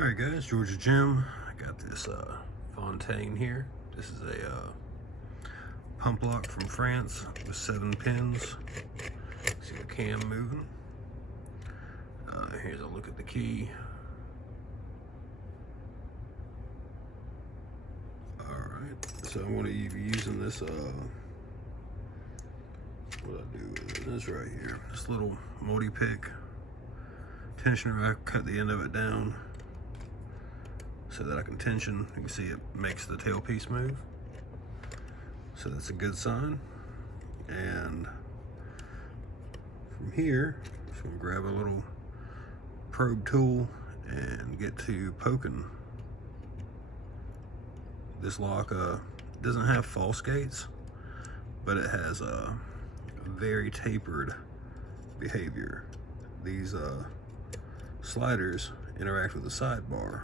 Alright guys, Georgia Jim. I got this Fontaine here. This is a pump lock from France with 7 pins. See the cam moving. Here's a look at the key. Alright, so I'm going to be using this, what I do with this right here. This little multi-pick tensioner. I cut the end of it down so that I can tension. You can see it makes the tailpiece move, so that's a good sign. And from here, I'm just gonna grab a little probe tool and get to poking. This lock doesn't have false gates, but it has a very tapered behavior. These sliders interact with the sidebar.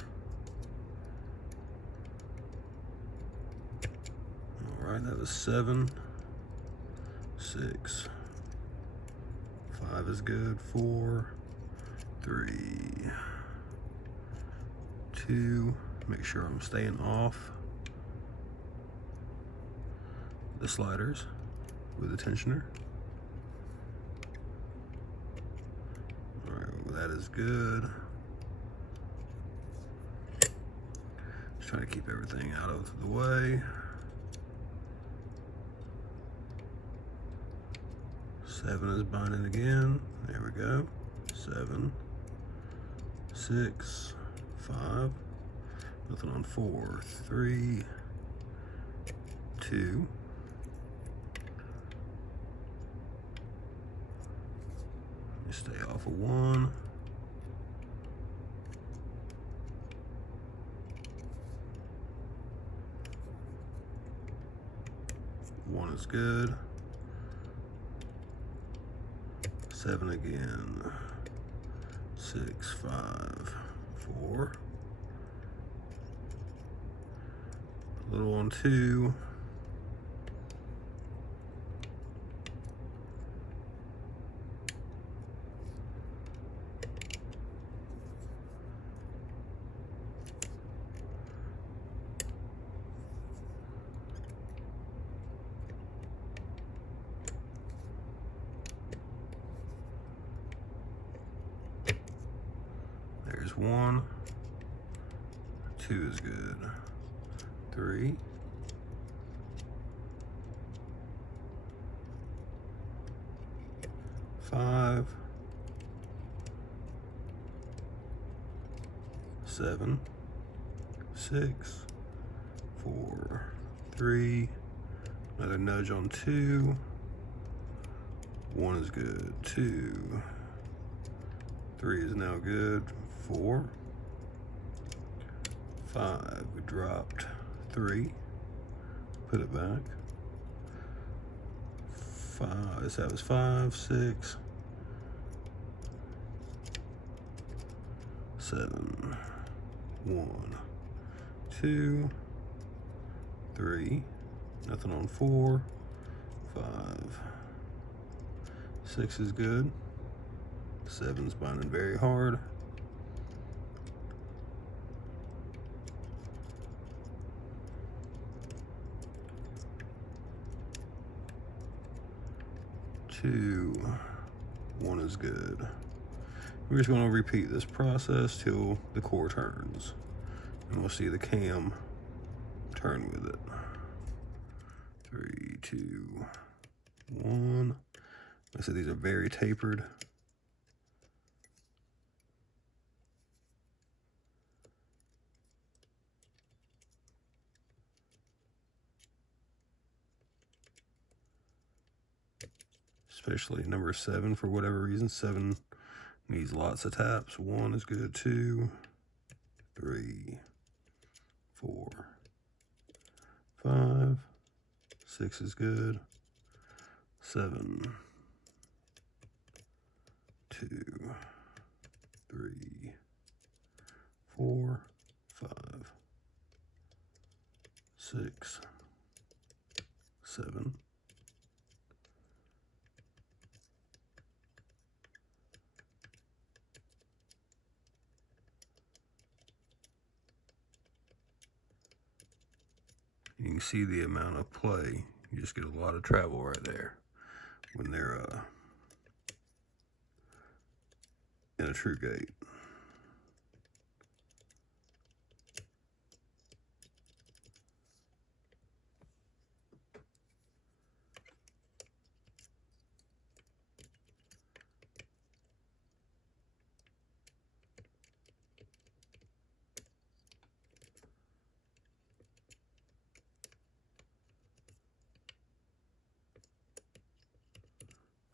All right, that was 7, 6, 5 is good, 4, 3, 2, make sure I'm staying off the sliders with the tensioner. All right, well, that is good. Just trying to keep everything out of the way. 7 is binding again. There we go. 7, 6, 5. Nothing on 4. 3, 2. You stay off of 1. One is good. 7 again. 6, 5, 4. A little on 2. There's 1. 2 is good. 3. 5. 7. 6. 4. 3. Another nudge on 2. 1 is good. 2. 3 is now good. 4. 5. We dropped 3. Put it back. 5. That was 5, 6, 7. 1, 2, 3. Nothing on 4. 5. 6 is good. 7's binding very hard. 2. 1 is good. We're just going to repeat this process till the core turns, and we'll see the cam turn with it. 3, 2, 1. Like I said, these are very tapered. Especially number 7, for whatever reason. 7 needs lots of taps. 1 is good. 2, 3, 4, 5. 6 is good. 7, 2, 3, 4, 5, 6, 7. You can see the amount of play. You just get a lot of travel right there when they're in a true gate.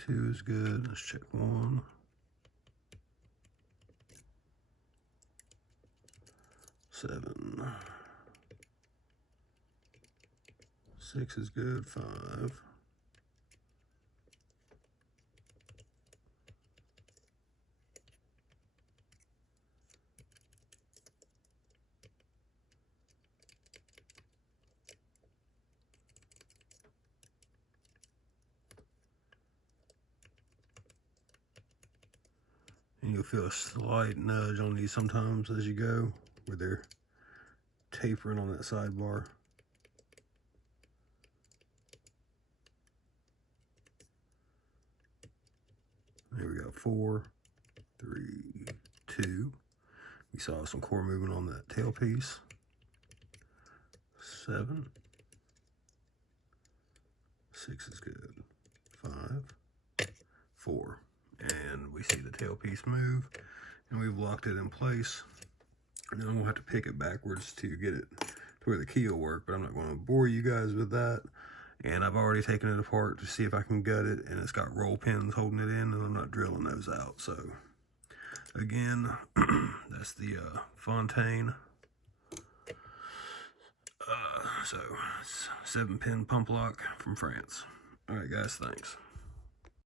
Two is good. Let's check one. Seven. Six is good. Five. And you'll feel a slight nudge on these sometimes as you go, where they're tapering on that sidebar. There we go. 4, 3, 2. We saw some core movement on that tailpiece. 7. 6 is good. 5, 4. And we see the tailpiece move, and we've locked it in place. Now I'm gonna have to pick it backwards to get it to where the key will work, but I'm not gonna bore you guys with that. And I've already taken it apart to see if I can gut it, and it's got roll pins holding it in, and I'm not drilling those out. So again, that's the Fontaine. So it's 7-pin pump lock from France. All right, guys, thanks.